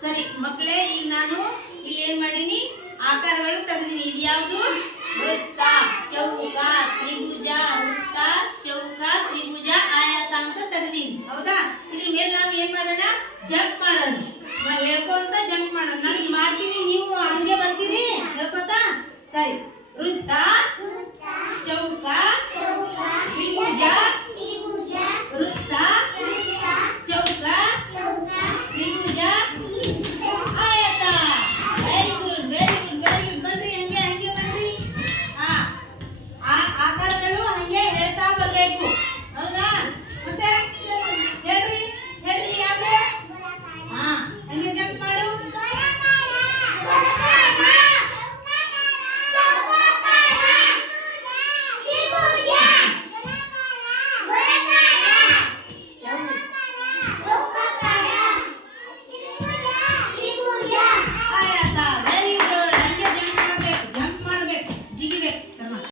ಸರಿ ಮಕ್ಕಳೇ, ಈಗ ನಾನು ಇಲ್ಲಿ ಏನ್ ಮಾಡೀನಿ, ಆಕಾರಗಳು ತೆಗೆದಿನಿ. ಇದು ಯಾವುದು? ವೃತ್ತ, ಚೌಕ, ತ್ರಿಭುಜ, ವೃತ್ತ, ಚೌಕ, ತ್ರಿಭುಜ, ಆಯತ ಅಂತ ತೆಗೆದೀನಿ. ಹೌದಾ? ಇದ್ರ ಮೇಲೆ ನಾವು ಏನ್ ಮಾಡೋಣ? ಜಂಪ್ ಮಾಡೋಣ. ಹೇಳ್ಕೊಂತ ಜಂಪ್ ಮಾಡೋಣ. ನಾನು ಮಾಡ್ತೀನಿ, ನೀವು ಹಂಗೆ ಬರ್ತೀರಿ ಹೇಳ್ಕೊತಾ. ಸರಿ, ವೃತ್ತ